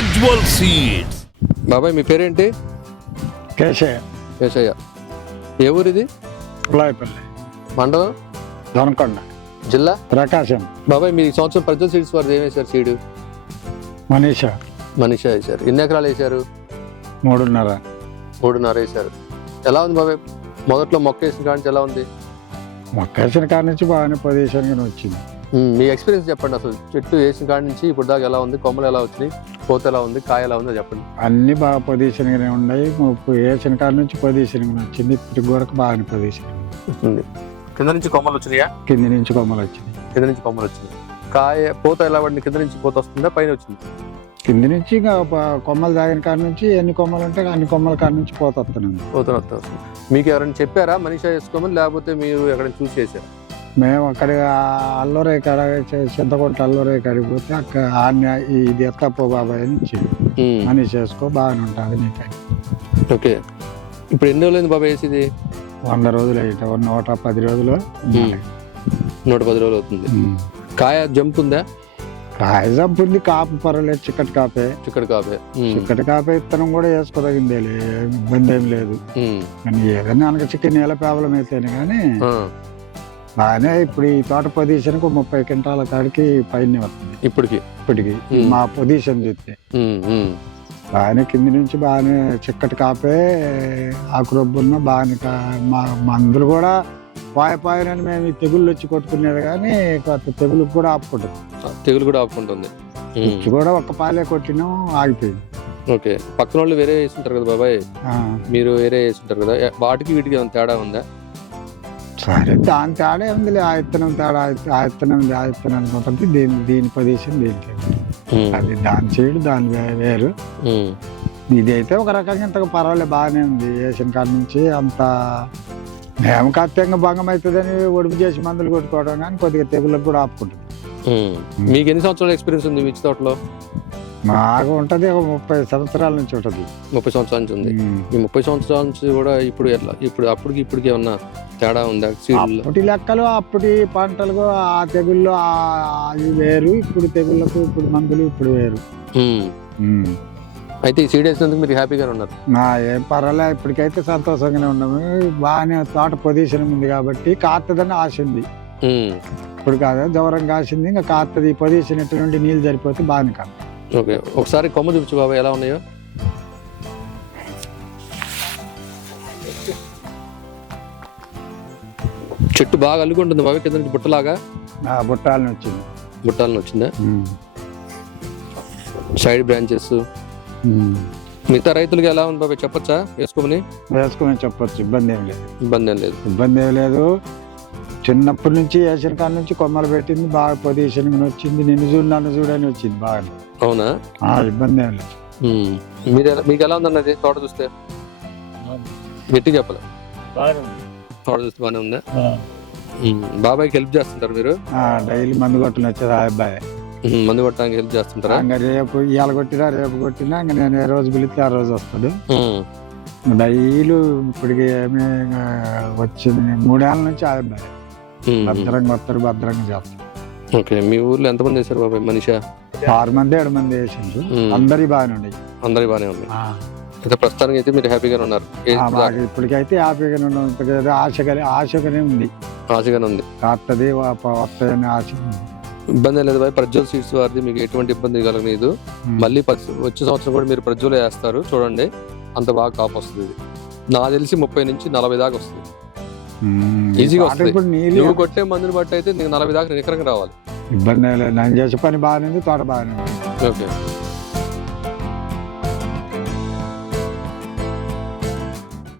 Prajwal seeds. బాబాయ్ మీ పేరేంటి? కేశయ్య. కేశయ్య. ఏ ఊరిది? పులాయపల్లి మండలం? దొనకొండ. జిల్లా? ప్రకాశం. బాబాయ్ మీ సంవత్సరం ప్రజ్వల్ సీడ్స్ వారు ఏం వేశారు సీడు? మనీష. మనీషా వేశారు. ఎన్ని ఎకరాలు వేశారు? మూడున్నర. మూడున్నర వేశారు. ఎలా ఉంది బాబాయ్? మొదట్లో మొక్క వేసిన కాడి నుంచి ఎలా ఉంది? మొక్కేసిన కాడ నుంచి బాగానే పొజిషన్గా వచ్చింది. మీ ఎక్స్పీరియన్స్ చెప్పండి అసలు. చెట్టు వేసిన కాడి నుంచి ఇప్పుడు దాకా ఎలా ఉంది? కొమ్మలు ఎలా వచ్చినాయి? కోత ఎలా ఉంది? కాయ ఎలా ఉందో చెప్పండి. అన్ని బాగా పొజిషన్గానే ఉన్నాయి. వేసిన కాడ నుంచి పొజిషన్గా వచ్చింది ఇప్పటికి కూడా బాగానే పొజిషన్. కింద నుంచి కొమ్మలు వచ్చినాయా? కింది నుంచి కొమ్మలు వచ్చింది కింద నుంచి కొమ్మలు వచ్చినాయి. కాయ పూత ఎలా పడింది? కింద నుంచి పూత వస్తుందా? పైన వచ్చింది? కింది నుంచి కొమ్మలు తాగిన కాడ నుంచి ఎన్ని కొమ్మలు ఉంటే అన్ని కొమ్మల కాడ నుంచి పోత వస్తున్నాం పూత వస్తుంది మీకు ఎవరైనా చెప్పారా? మనీషా వేసుకోమని లేకపోతే మీరు ఎక్కడ చూసి చేశారు? మేము అక్కడ అల్లరే కాడ చింతకొట్ల అల్లరే కాడికి పోతే అక్కడ ఆన్య ఇది ఎత్తపో బాబాయ్ అని మనీ చేసుకో బాగానే ఉంటుంది నీకు ఓకే. ఇప్పుడు ఎన్ని రోజులైంది బాబా వేసేది? వంద రోజులు అయితే నూట పది రోజులు నూట పది రోజులు అవుతుంది. కాయ జంప్ ఉందా కాయ జంపుంది కాపు పర్వాలేదు చిక్కటి కాపే. చిక్కడి కాపే. చిక్కటి కాపే ఇత్తనం కూడా వేసుకోదగిందే ఇబ్బంది ఏం లేదు. కానీ ఏదైనా అనక చికెన్ నేల ప్రాబ్లం అయితేనే కానీ బాగానే ఇప్పుడు ఈ తోట పొజిషన్కి ముప్పై క్వింటాల కాడికి పైన వస్తుంది. ఇప్పటికి? ఇప్పటికి. మా పొజిషన్ చూస్తే. బాగానే కింది నుంచి బాగానే చిక్కటి కాపే ఆకురబ్బున్న బాగానే మా మందులు కూడా పాయ పాయనని మేము ఈ తెగుళ్ళు వచ్చి కొట్టుకునేది కానీ కొత్త తెగులు కూడా ఆపుకుంటుంది. తెగులు కూడా ఆపుకుంటుంది. కూడా ఒక్క పాలే కొట్టినాం ఆగిపోయింది. ఓకే. పక్కన వాళ్ళు వేరే వేస్తుంటారు కదా బాబాయ్. మీరు వేరే వేస్తుంటారు కదా. వాటికి వీటికి ఏమైనా తేడా ఉందా? సరే. దాని తేడా ఉందిలే ఆ ఇత్తనం తేడా ఆ ఇత్త- ఆ ఉంటుంది దీని దీని పొజిషన్ దీనికి. అది దాని చేయడు దాని వే- వేరు. ఇది అయితే ఒక రకంగా ఇంతకు పర్వాలేదు బాగానే ఉంది. వేసిన కాడ నుంచి అంత మేము కత్తంగా భంగం అవుతుందని ఒడుపు చేసి మందులు కొట్టుకోవడం కానీ కొద్దిగా తెగులకు కూడా ఆపుకుంటుంది. మీకు ఎన్ని సంవత్సరాల ఎక్స్పీరియన్స్ ఉంది మిర్చి తోటలో? మాకు ఉంటుంది ఒక ముప్పై సంవత్సరాల నుంచి ఉంటుంది. ముప్పై సంవత్సరాల నుంచి ఉంది. ఈ ముప్పై సంవత్సరాల నుంచి కూడా ఇప్పుడు ఎట్లా ఇప్పుడు అప్పటికి ఇప్పటికి ఏమన్నా తేడా ఉందా సీడ్లో? అప్పటి లెక్కలు అప్పటి పంటలు ఆ తెగుళ్ళు అవి వేరు ఇప్పుడు తెగుళ్ళకు ఇప్పుడు మందులు ఇప్పుడు వేరు. ఉమ్. అయితే ఈ సీడ్ వేసినందుకు మీరు హ్యాపీగానే ఉన్నారు? నా ఏం పర్వాలే ఇప్పటికైతే సంతోషంగానే ఉన్నాము. బాగానే తోట పొజిషన్ ఉంది కాబట్టి కాత్తదని ఆశ ఉంది ఉమ్, ఇప్పుడు కాదు దూరం కాసింది ఇంకా కాత్తది ఈ పొజిషన్ ఎటు నుండి నీళ్ళు సరిపోతే బాగానే కాదు ఓకే ఒకసారి కొమ్మ చూపించు బాబా ఎలా ఉన్నాయో. చెట్టు బాగా అల్లుకుంటుంది బాబా కింద నుంచి బుట్టలాగా. బుట్టాలని వచ్చింది బుట్టాలను వచ్చిందా సైడ్ బ్రాంచెస్ మిగతా రైతులకి ఎలా ఉంది బాబాయ్ చెప్పొచ్చా? వేసుకోమని? వేసుకుని చెప్పొచ్చు ఇబ్బంది ఏం లేదు. ఇబ్బంది ఏం లేదు. ఇబ్బంది ఏం లేదు. చిన్నప్పటి నుంచి వేసిన కాడ నుంచి కొమ్మలు పెట్టింది బాగా పొజిషన్ వచ్చింది. నిన్ను చూడు నన్ను చూడని వచ్చింది బాగా. అవునా? ఆ, ఇబ్బంది ఏం లేదు. ఉమ్. మీరు ఎలా- మీకు ఎలా ఉందన్నది తోట చూస్తే? గట్టి చెప్పలే. తోట చూస్తే బాగానే ఉందా? ఉమ్. బాబాయ్కి హెల్ప్ చేస్తుంటారు మీరు? ఆ, డైలీ మందు కొట్టుని వచ్చేది ఆ అబ్బాయి. ఉమ్, మందు కొట్టడానికి హెల్ప్ చేస్తుంటారా? ఇంకా రేపు ఇవాళ కొట్టినా రేపు కొట్టినా ఇంకా నేను ఏ రోజు పిలిస్తే ఆ రోజు వస్తాడు. ఉమ్. డైలీ ఇప్పటికి ఏమి ఇంకా వచ్చింది. మూడేళ్ళ నుంచి ఆ అబ్బాయి. భద్రంగా వస్తారు భద్రంగా చేస్తారు ఓకే మీ ఊర్లో ఎంతమంది వేశారు బాబాయ్? మనిషా? ఆరు మంది ఏడు మంది వేసిండ్రు ఉమ్. అందరి బాగానే ఉన్నాయి. అందరి బాగానే ఉంది ఆ, అయితే ప్రస్తుతానికి అయితే మీరు హ్యాపీగానే ఉన్నారు. ఇప్పటికైతే హ్యాపీగానే ఉన్నాం. ఆశగానే ఆశగానే ఉంది. ఆశగానే ఉంది. కాస్తది వస్తాయని ఆశ. ఇబ్బంది లేదు బాయ్ ప్రజ్వల్ సీట్స్ వారిది మీకు ఎటువంటి ఇబ్బంది కలగలేదు ఉమ్. మళ్ళీ వచ్చే సంవత్సరం కూడా మీరు ప్రజ్వల్ వేస్తారు. చూడండి. అంత బాగా కాపు వస్తుంది నాకు తెలిసి ముప్పై నుంచి నలభై దాకా వస్తుంది. ఈజీగా. ఇప్పుడు నీళ్ళు నువ్వు కొట్టే మందుని బట్టి అయితే నీకు నలభై దాకా నికరంగా రావాలి. ఇబ్బంది నేను చేసే పని బాగానే ఉంది తోట బాగానే ఉంది. ఓకే